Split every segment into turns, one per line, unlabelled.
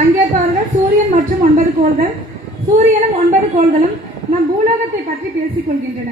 பங்கேற்பவர்கள் சூரியன் மற்றும் ஒன்பது கோள்கள். சூரியனும் ஒன்பது கோள்களும் நம் பூலோகத்தை பற்றி பேசிக் கொள்கின்றன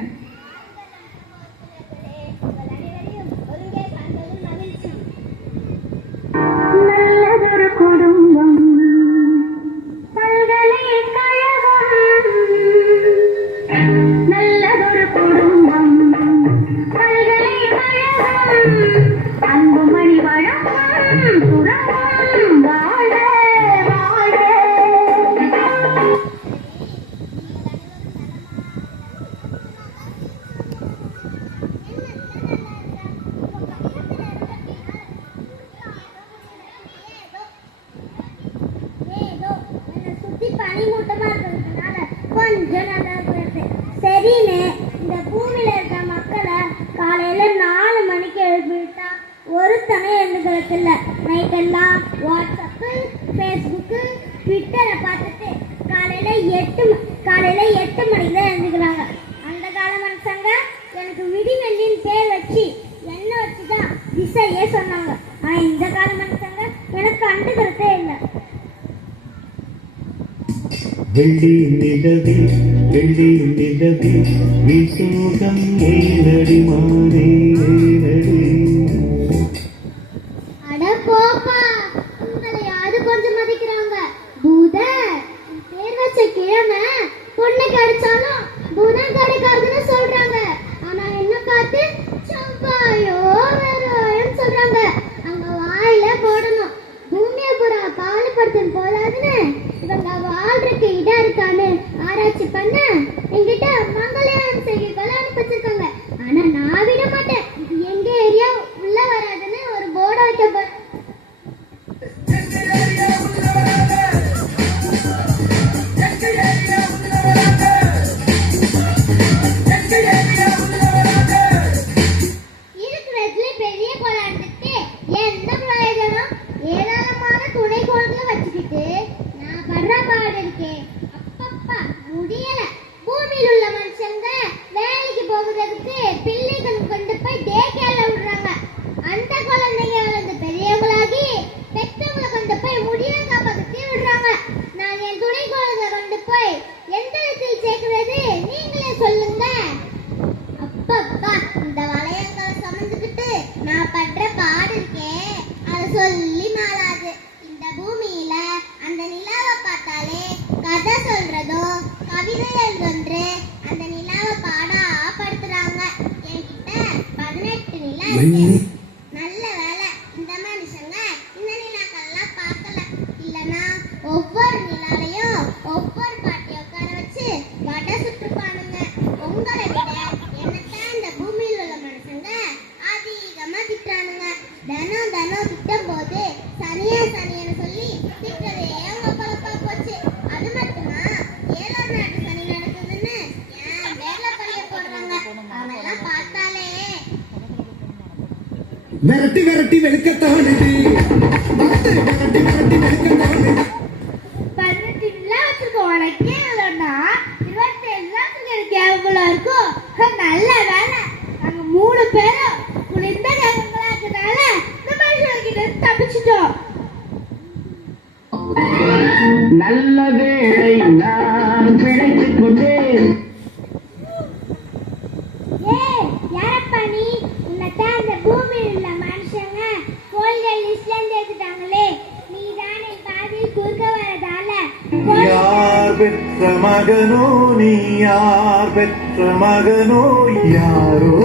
சரின்னு இந்த பூமியில இருக்கிற மக்களை காலையில நாலு மணிக்கு எழுப்பிட்டா ஒருத்தனே எழுந்துக்கிறது இல்லை நைட்டெல்லாம்
வெள்ளி நிலவில் வெள்ளி நிலவில் விசோகம் ஏழடி மாறே
பாடலுக்கு இதா இருக்கான்னு ஆராய்ச்சி பண்ண என்கிட்ட மங்கள செய்திகளை அனுப்பிச்சிருக்காங்க. 美丽
விரட்டி விரட்டி வெளுக்கத்தானுது பக்தி விரட்டி விரட்டி வெளுக்கத்தானுது
பதினெட்டு எல்லாத்துக்கும் உனக்கே இல்லைன்னா இருபத்தி எல்லாத்துக்கும் எனக்கு எவ்வளோ இருக்கும்?
பெற்ற மகனோ நீ யார்? பெற்ற மகனோ யாரோ?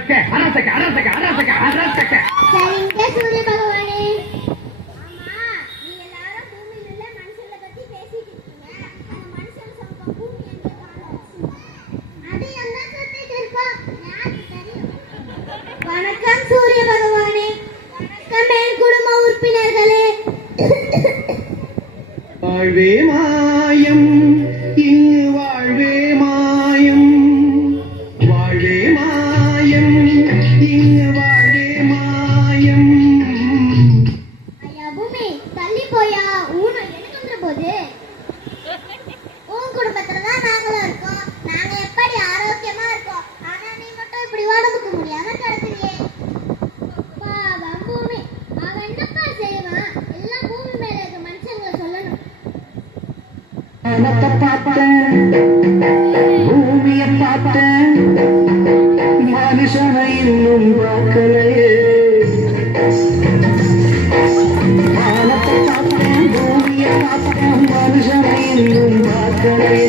அரசக்க அரசக்க அரசக்க அரசக்க அரசக்க சரிங்க சூரிய பகவானே. வணக்கம் சூரிய குடும்ப
உறுப்பினர்களே. மாயம்.
வானத்தை பார்த்தேன் பூமியை பார்த்தேன் மனுஷனை இன்னும் பார்க்கலையே வானத்தை பார்த்தேன் பூமியை பார்த்தேன் மனுஷனை இன்னும் பார்க்கலையே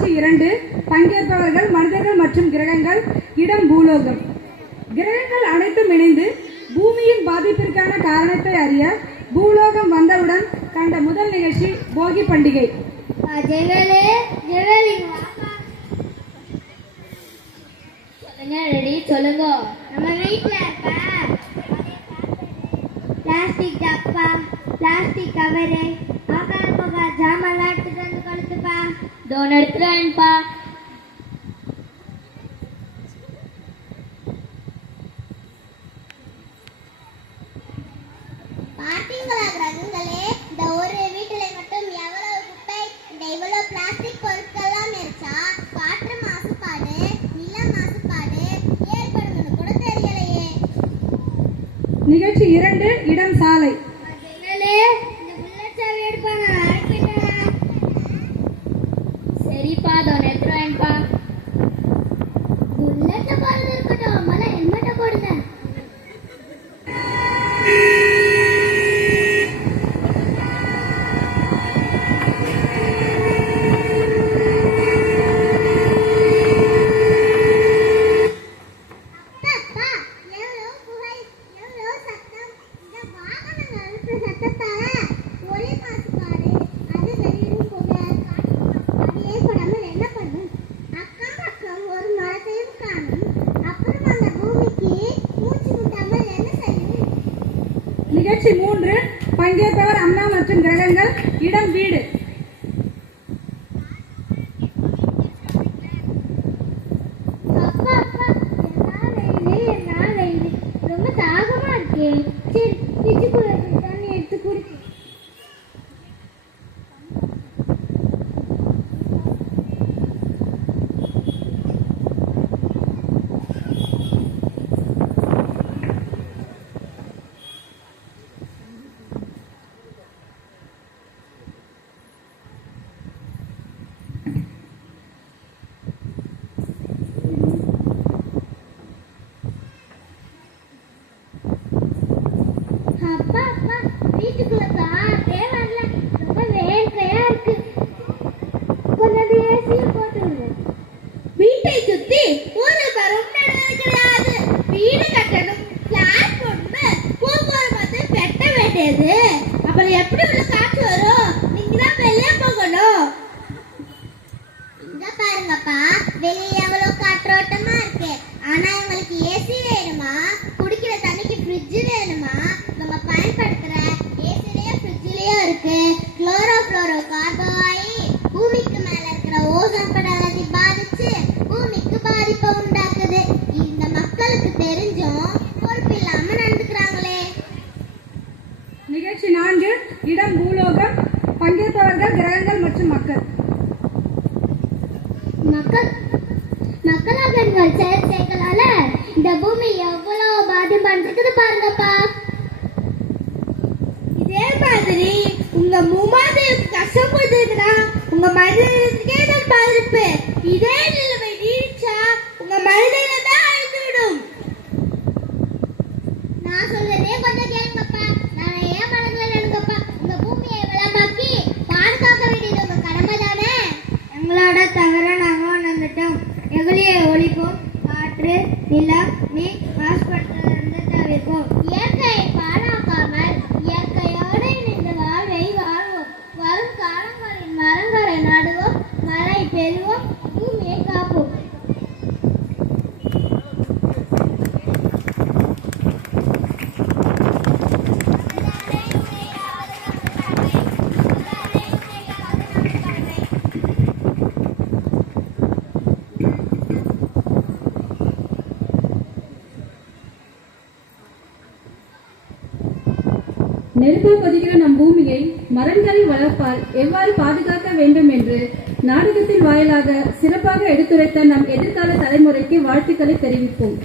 காட்சி இரண்டு பங்கேற்பவர்கள் மனிதர்கள் மற்றும் கிரகங்கள் இடம் பூலோகம். கிரகங்கள் அனைத்தும் இணைந்து பூமியின் பாதிப்பிற்கான காரணத்தை அறிய பூலோகம் வந்தவுடன் கண்ட முதல் நிகழ்ச்சி போகி பண்டிகை.
சொல்லுங்க நம்ம வீட்டுல இருக்க பிளாஸ்டிக் டப்பா பிளாஸ்டிக் கவரு ஆகாம ஜாமெல்லாம் எடுத்துட்டு வந்து கொடுத்துப்பா ದೋನ್ ಎಡ್ತಿರಾಯಣಪ್ಪ பார்த்தீங்களா இந்த ஒரு வீட்டில் மட்டும் எவ்வளவு குப்பை இந்த இவ்வளவு பிளாஸ்டிக் பொருட்கள்லாம் இருச்சா காற்று மாசுபாடு நில மாசுபாடு ஏற்படும் கூட தெரியலையே.
நிகழ்ச்சி இரண்டு இடம் சாலை.
Ni pa do ne trojem pa.
நிகழ்ச்சி நான்கு இடம்
பூலோகம் பங்கேற்பவர்கள் கிரகங்கள் மற்றும் மக்கள். மக்கள் மக்களாக நீங்கள் இந்த பூமி எவ்வளவு பாதிப்படைஞ்சிருக்குது பாருங்கப்பா. இதே மாதிரி உங்க மூமாதையும் கஷ்டப்பட்டு இருக்கிறா உங்க மனிதனுக்கே பாதிப்பு.
நெருப்பால் கொதிக்கிற நம் பூமியை மரங்களை வளர்ப்பால் எவ்வாறு பாதுகாக்க வேண்டும் என்று நாடகத்தின் வாயிலாக சிறப்பாக எடுத்துரைத்த நம் எதிர்கால தலைமுறைக்கு வாழ்த்துக்களை தெரிவிப்போம்.